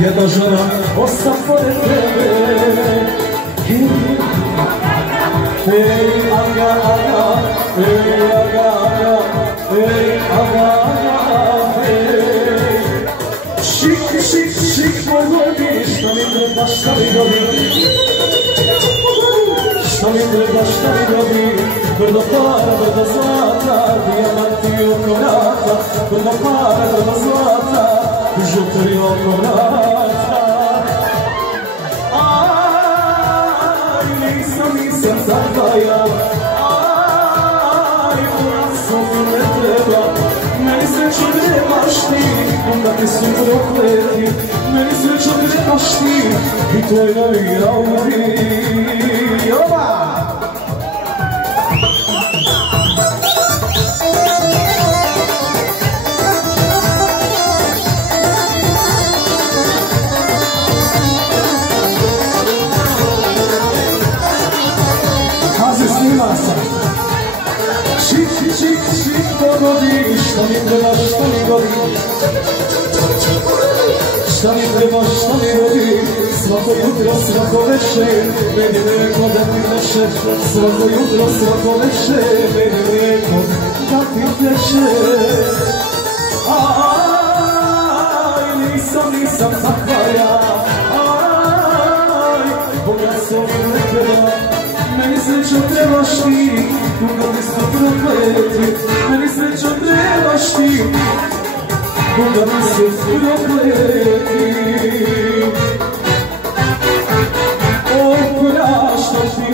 jedna žena osam pored tebe. Ej, aga, aga, ej, aga, aga, ej, aga, aga, ej. Šik, šik, šik, pogodi, šta mi treba, šta mi dobi. Šta mi treba, šta mi dobi. Brdo para, brdo zlata, dijamanti oko vrata. Brdo para, brdo zlata, žutri oko vrata. Aj, nisam takva, aj, braco mi ne treba. Meni sreću trebaš ti, onda ti su prokleti. Meni sreću trebaš ti, i tvoj novi Audi. Oba! Šik, šik, šik, pogodi, šta mi treba, šta mi godi. Šta mi treba, šta mi godi. Svako jutro, svako večer, meni neko da ti pleše. Svako jutro, svako večer, meni neko da ti pleše. Aj, nisam takva ja. Aj, bogatstvo mi ne treba. Meni srećo trebaš ti, ugali smo prokleti. Meni srećo trebaš ti, ugali smo prokleti. Opraštaš ti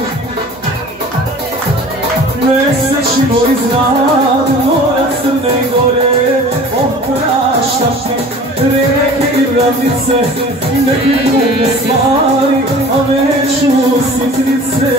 mesečino iznad mora Crne Gore. Opraštaš ti reke i ravnice, neke druge stvari, a neću sitnice.